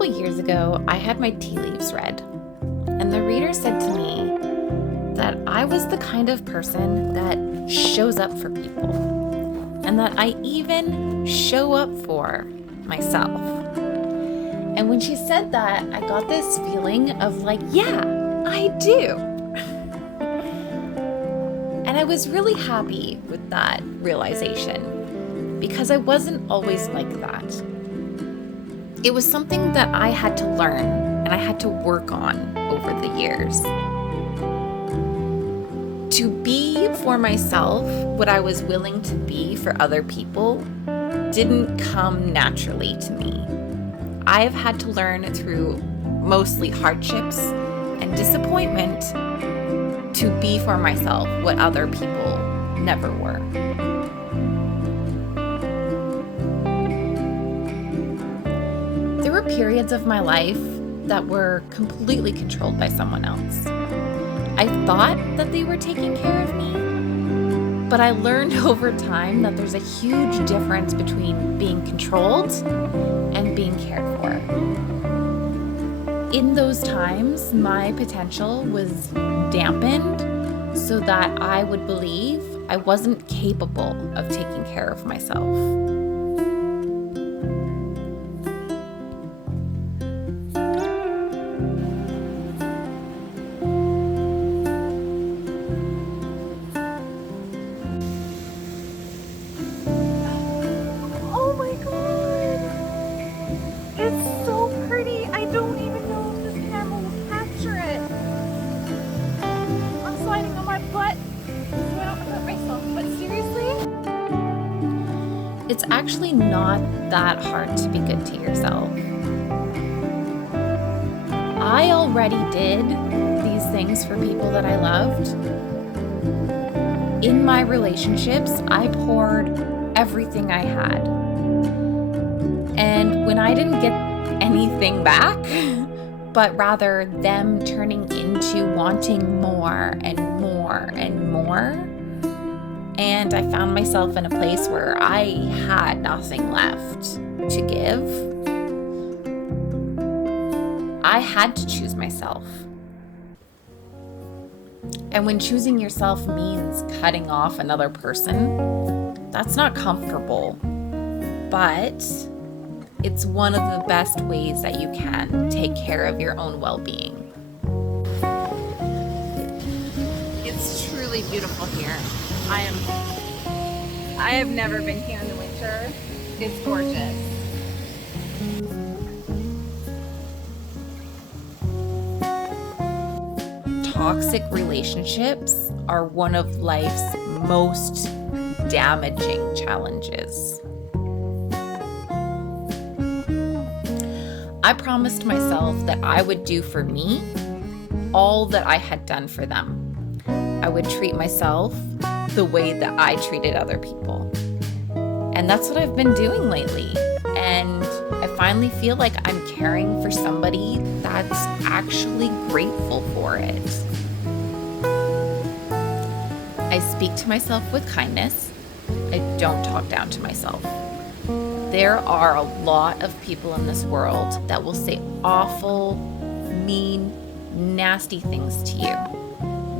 couple years ago, I had my tea leaves read, and the reader said to me that I was the kind of person that shows up for people, and that I even show up for myself. And when she said that, I got this feeling of like, yeah, I do. And I was really happy with that realization because I wasn't always like that. It was something that I had to learn and I had to work on over the years. To be for myself what I was willing to be for other people didn't come naturally to me. I've had to learn through mostly hardships and disappointment to be for myself what other people never were. There were periods of my life that were completely controlled by someone else. I thought that they were taking care of me, but I learned over time that there's a huge difference between being controlled and being cared for. In those times, my potential was dampened so that I would believe I wasn't capable of taking care of myself. It's actually not that hard to be good to yourself. I already did these things for people that I loved. In my relationships, I poured everything I had. And when I didn't get anything back, but rather them turning into wanting more and more and more, and I found myself in a place where I had nothing left to give, I had to choose myself. And when choosing yourself means cutting off another person, that's not comfortable, but it's one of the best ways that you can take care of your own well-being. It's truly beautiful here. I have never been here in the winter. It's gorgeous. Toxic relationships are one of life's most damaging challenges. I promised myself that I would do for me all that I had done for them. I would treat myself the way that I treated other people. And that's what I've been doing lately. And I finally feel like I'm caring for somebody that's actually grateful for it. I speak to myself with kindness. I don't talk down to myself. There are a lot of people in this world that will say awful, mean, nasty things to you.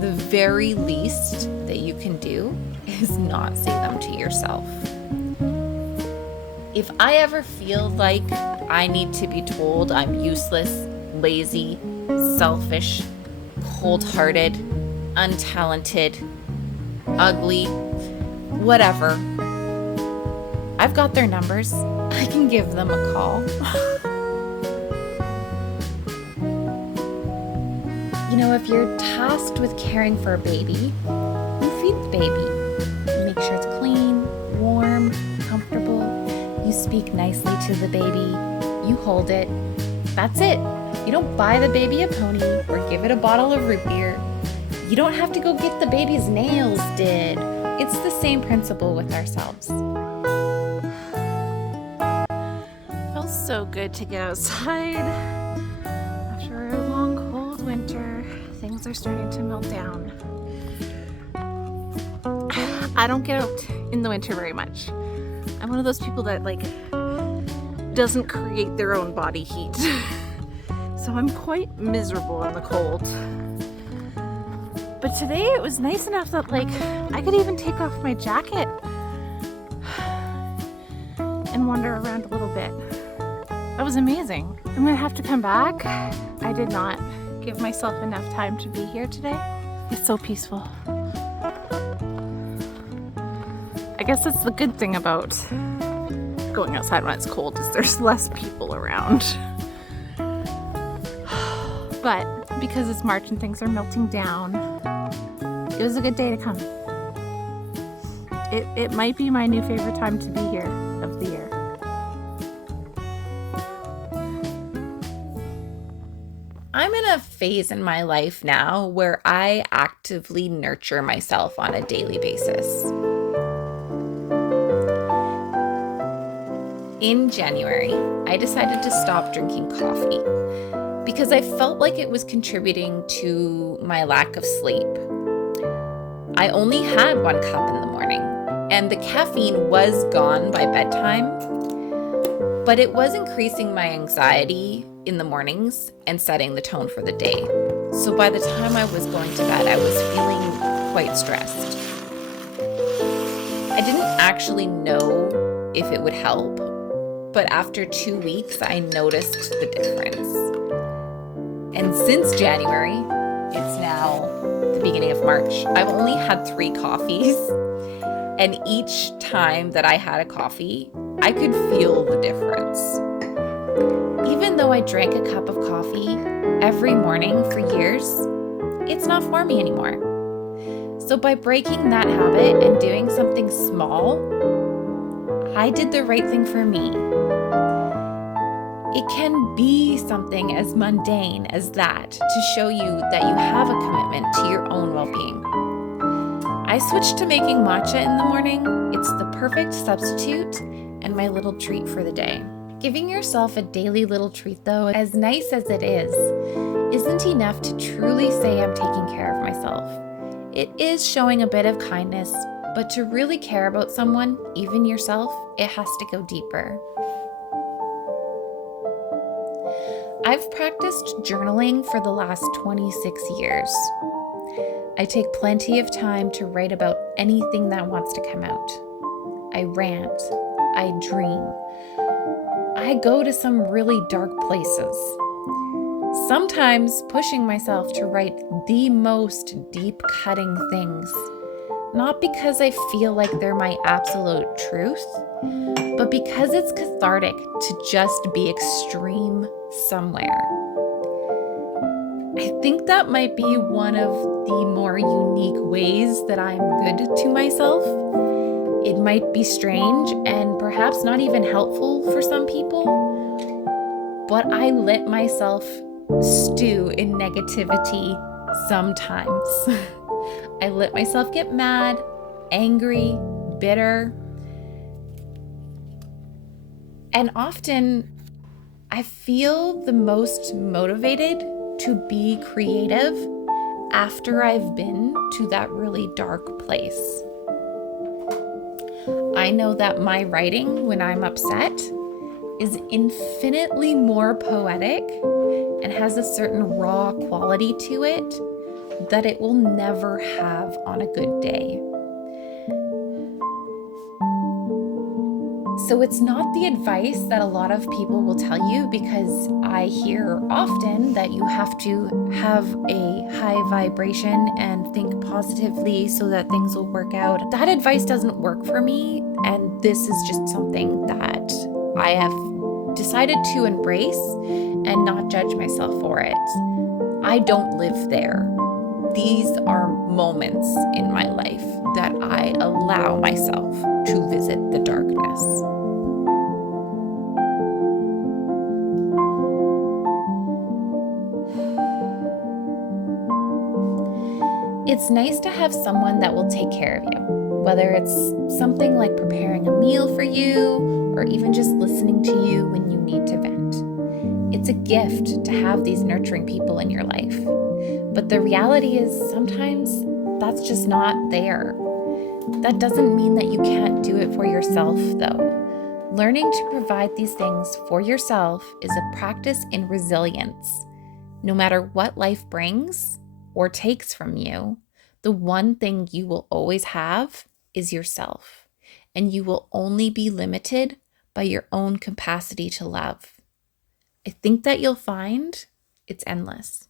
The very least that you can do is not say them to yourself. If I ever feel like I need to be told I'm useless, lazy, selfish, cold-hearted, untalented, ugly, whatever, I've got their numbers. I can give them a call. You know, if you're tasked with caring for a baby, you feed the baby. You make sure it's clean, warm, comfortable. You speak nicely to the baby. You hold it. That's it. You don't buy the baby a pony or give it a bottle of root beer. You don't have to go get the baby's nails did. It's the same principle with ourselves. Feels so good to get outside. After a long, cold winter, things are starting to melt down. I don't get out in the winter very much. I'm one of those people that doesn't create their own body heat. So I'm quite miserable in the cold. But today it was nice enough that I could even take off my jacket and wander around a little bit. That was amazing. I'm gonna have to come back. I did not give myself enough time to be here today. It's so peaceful. I guess that's the good thing about going outside when it's cold, is there's less people around. But because it's March and things are melting down, it was a good day to come. It might be my new favorite time to be here of the year. I'm in a phase in my life now where I actively nurture myself on a daily basis. In January, I decided to stop drinking coffee because I felt like it was contributing to my lack of sleep. I only had 1 cup in the morning, and the caffeine was gone by bedtime, but it was increasing my anxiety in the mornings and setting the tone for the day. So by the time I was going to bed, I was feeling quite stressed. I didn't actually know if it would help, but after 2 weeks, I noticed the difference. And since January, it's now the beginning of March, I've only had 3 coffees. And each time that I had a coffee, I could feel the difference. Even though I drank a cup of coffee every morning for years, it's not for me anymore. So by breaking that habit and doing something small, I did the right thing for me. It can be something as mundane as that to show you that you have a commitment to your own well-being. I switched to making matcha in the morning. It's the perfect substitute and my little treat for the day. Giving yourself a daily little treat, though, as nice as it is, isn't enough to truly say I'm taking care of myself. It is showing a bit of kindness, but to really care about someone, even yourself, it has to go deeper. I've practiced journaling for the last 26 years. I take plenty of time to write about anything that wants to come out. I rant, I dream. I go to some really dark places. Sometimes pushing myself to write the most deep-cutting things, not because I feel like they're my absolute truth, but because it's cathartic to just be extreme somewhere. I think that might be one of the more unique ways that I'm good to myself. It might be strange and perhaps not even helpful for some people, but I let myself stew in negativity sometimes. I let myself get mad, angry, bitter, and often I feel the most motivated to be creative after I've been to that really dark place. I know that my writing when I'm upset is infinitely more poetic and has a certain raw quality to it that it will never have on a good day. So it's not the advice that a lot of people will tell you, because I hear often that you have to have a high vibration and think positively so that things will work out. That advice doesn't work for me, and this is just something that I have decided to embrace and not judge myself for it. I don't live there. These are moments in my life that I allow myself to visit the darkness. It's nice to have someone that will take care of you, whether it's something like preparing a meal for you or even just listening to you when you need to vent. It's a gift to have these nurturing people in your life. But the reality is sometimes that's just not there. That doesn't mean that you can't do it for yourself, though. Learning to provide these things for yourself is a practice in resilience. No matter what life brings or takes from you, the one thing you will always have is yourself, and you will only be limited by your own capacity to love. I think that you'll find it's endless.